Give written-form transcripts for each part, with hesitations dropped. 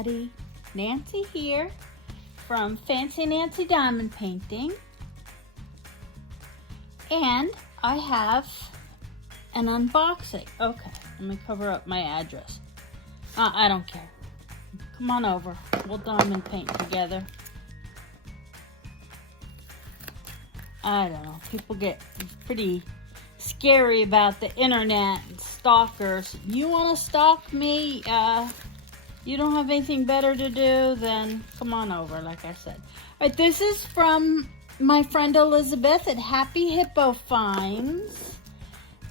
everybody. Nancy here from Fancy Nancy Diamond Painting. And I have an unboxing. Okay, let me cover up my address. I don't care. Come on over. We'll diamond paint together. I don't know. People get pretty scary about the internet and stalkers. You want to stalk me? You don't have anything better to do? Then come on over, like I said. All right, this is from my friend Elizabeth at Happy Hippo Finds.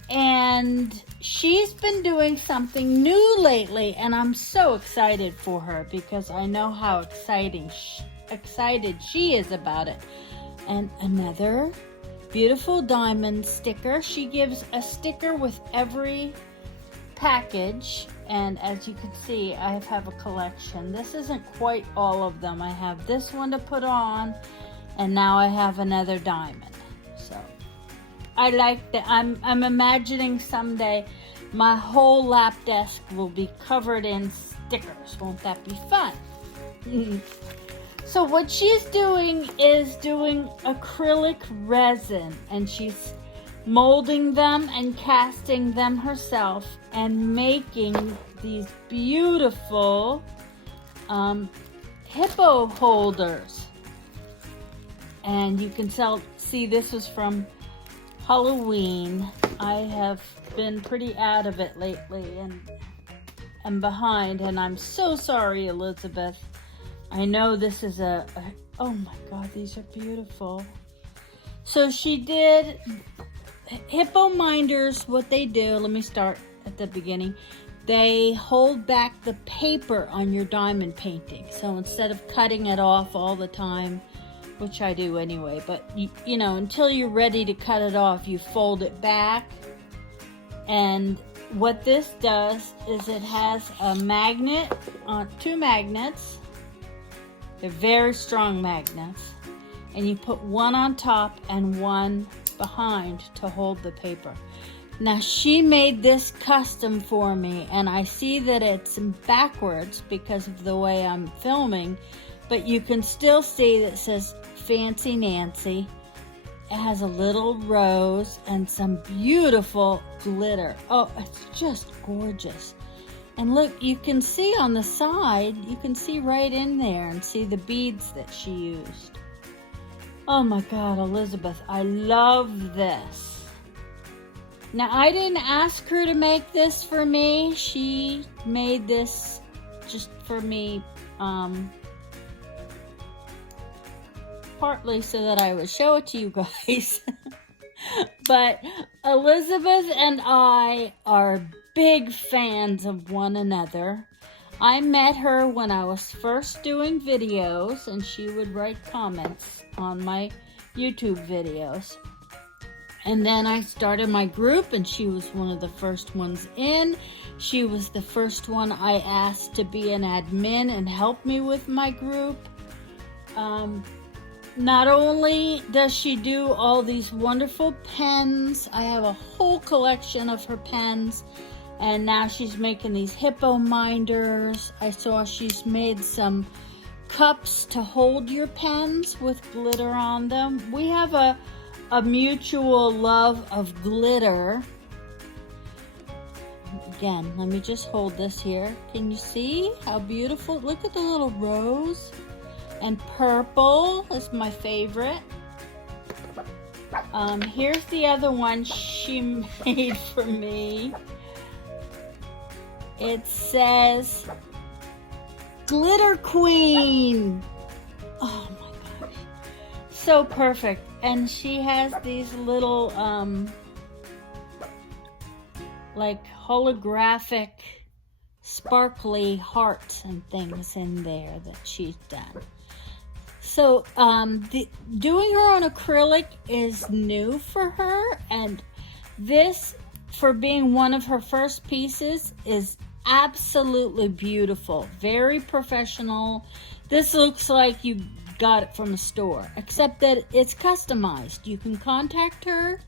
And she's been doing something new lately, and I'm so excited for her because I know how excited she is about it. And another beautiful diamond sticker. She gives a sticker with every package, and as you can see, I have a collection. This isn't quite all of them. I have this one to put on, and now I have another diamond. So I like that. I'm imagining someday my whole lap desk will be covered in stickers. Won't that be fun? So what she's doing is doing acrylic resin, and she's molding them and casting them herself and making these beautiful hippo holders. And you can see this was from Halloween. I have been pretty out of it lately and I'm behind, and I'm so sorry, Elizabeth. I know this is oh my God, these are beautiful. So she did hippo minders. What they do, let me start at the beginning. They hold back the paper on your diamond painting. So instead of cutting it off all the time, which I do anyway, but you know, until you're ready to cut it off, you fold it back. And what this does is it has a magnet, two magnets. They're very strong magnets. And you put one on top and one behind to hold the paper. Now she made this custom for me, and I see that it's backwards because of the way I'm filming, but you can still see that it says Fancy Nancy. It has a little rose and some beautiful glitter. Oh, it's just gorgeous. And look, you can see on the side, you can see right in there and see the beads that she used. Oh my God, Elizabeth, I love this. Now, I didn't ask her to make this for me. She made this just for me, partly so that I would show it to you guys. But Elizabeth and I are big fans of one another. I met her when I was first doing videos, and she would write comments on my YouTube videos. And then I started my group, and she was one of the first ones in. She was the first one I asked to be an admin and help me with my group. Not only does she do all these wonderful pens, I have a whole collection of her pens, and now she's making these hippo minders. I saw she's made some cups to hold your pens with glitter on them. We have a mutual love of glitter. Again, let me just hold this here. Can you see how beautiful? Look at the little rose. And purple is my favorite. Here's the other one she made for me. It says Glitter Queen. Oh my gosh. So perfect. And she has these little like holographic sparkly hearts and things in there that she's done. So doing her on acrylic is new for her, and this, for being one of her first pieces, is absolutely beautiful. Very professional. This looks like you got it from a store, except that it's customized. You can contact her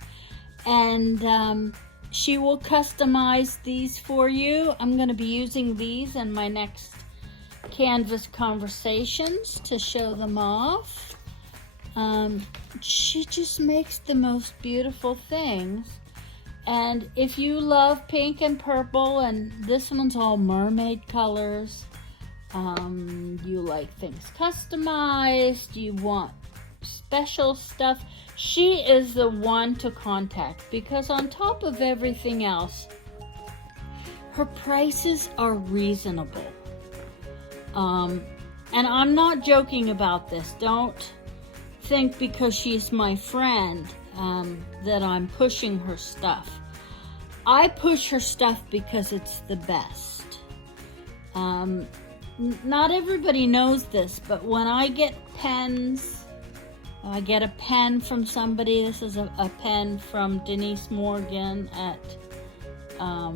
and she will customize these for you. I'm going to be using these in my next canvas conversations to show them off. She just makes the most beautiful things. And if you love pink and purple, and this one's all mermaid colors, you like things customized, you want special stuff, she is the one to contact, because on top of everything else, her prices are reasonable. And I'm not joking about this. Don't think because she's my friend that I'm pushing her stuff. I push her stuff because it's the best. Not everybody knows this, but when I get pens, I get a pen from somebody. This is a pen from Denise Morgan at, I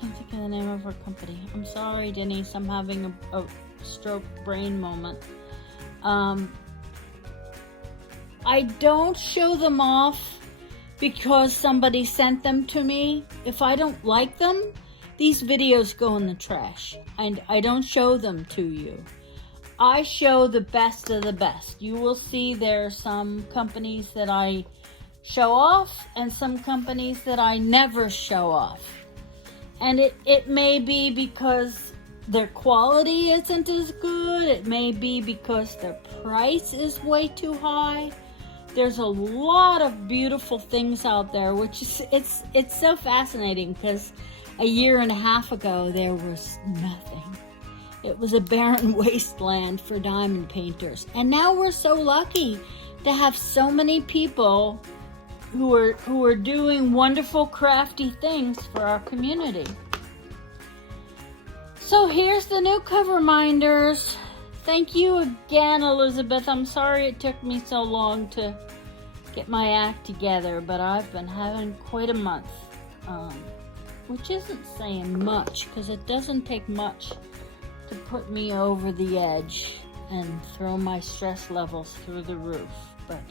can't think of the name of her company. I'm sorry, Denise, I'm having a stroke brain moment. I don't show them off because somebody sent them to me. If I don't like them, these videos go in the trash. And I don't show them to you. I show the best of the best. You will see there are some companies that I show off and some companies that I never show off. And it may be because their quality isn't as good. It may be because their price is way too high. There's a lot of beautiful things out there, which is, it's so fascinating, because a year and a half ago there was nothing. It was a barren wasteland for diamond painters. And now we're so lucky to have so many people who are doing wonderful crafty things for our community. So here's the new cover minders. Thank you again, Elizabeth. I'm sorry it took me so long to get my act together, but I've been having quite a month, which isn't saying much, because it doesn't take much to put me over the edge and throw my stress levels through the roof. But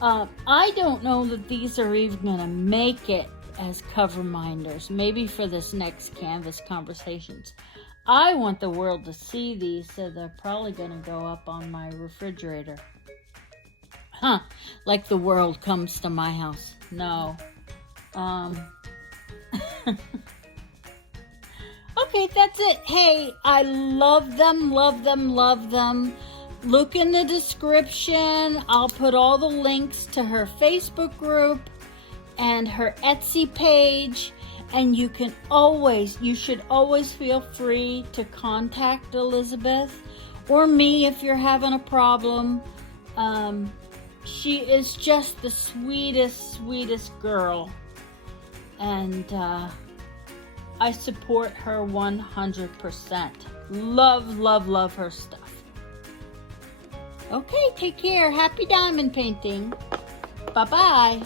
I don't know that these are even going to make it as cover minders, maybe for this next Canvas Conversations. I want the world to see these, so they're probably going to go up on my refrigerator. Like the world comes to my house. No. Okay, that's it. Hey, I love them, love them, love them. Look in the description. I'll put all the links to her Facebook group and her Etsy page. And you should always feel free to contact Elizabeth or me if you're having a problem. She is just the sweetest, sweetest girl. And I support her 100%. Love, love, love her stuff. Okay, take care. Happy diamond painting. Bye-bye.